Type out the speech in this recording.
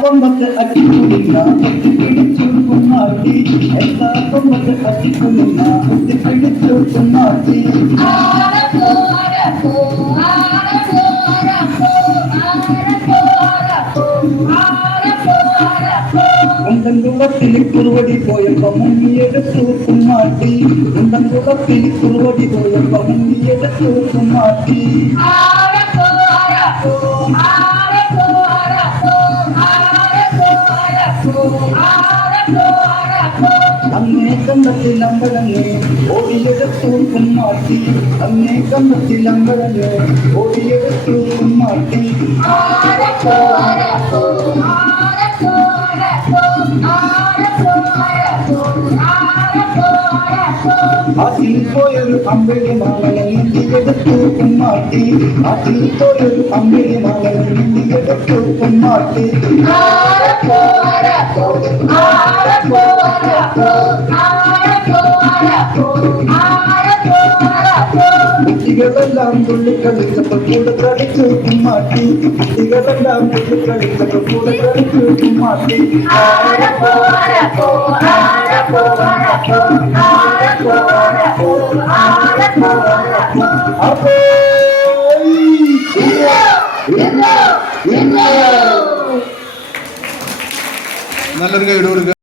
കൊമ്പത്ത് അടിക്കുന്നില്ല പിടിച്ചു കുമ്മാട്ടി എല്ലാ കൊമ്പത്ത് അടിക്കുന്നില്ല പിടിച്ചു കുമ്മാട്ടി കുണ്ടൻകുളത്തിൽ കുറുവടി പോയപ്പോ മുങ്ങിയെടുത്തു കുമ്മാട്ടി കുണ്ടൻകുളത്തിൽ കുറുവടി പോയപ്പോ മുങ്ങിയെടുത്തു കുമ്മാട്ടി അന്നേ കണ്ടത്തിൽ അമ്പലങ്ങേ ഓടിയെടുത്തു കുമ്മാട്ടി അന്നേ കണ്ടത്തിൽ അമ്പലങ്ങേ ഓടിയെടുത്തു കുമ്മാട്ടി അതിൽ പോയൊരു അമ്പഴി മാളനെ നീന്തിയെടുത്തു കുമ്മാട്ടി അതിൽ പോയൊരു അമ്പഴി മാളനെ നീന്തിയെടുത്തു കുമ്മാട്ടി കുട്ടികളെല്ലാം തുള്ളിക്കളിച്ചപ്പോൾ കൂടെ കളിച്ചു കുമ്മാട്ടി കുട്ടികളെല്ലാം തുള്ളിക്കളിച്ചപ്പോൾ കൂടെ കളിച്ചു കുമ്മാട്ടി നല്ലൊരു ഗൈഡ് കൊടുക്കുക.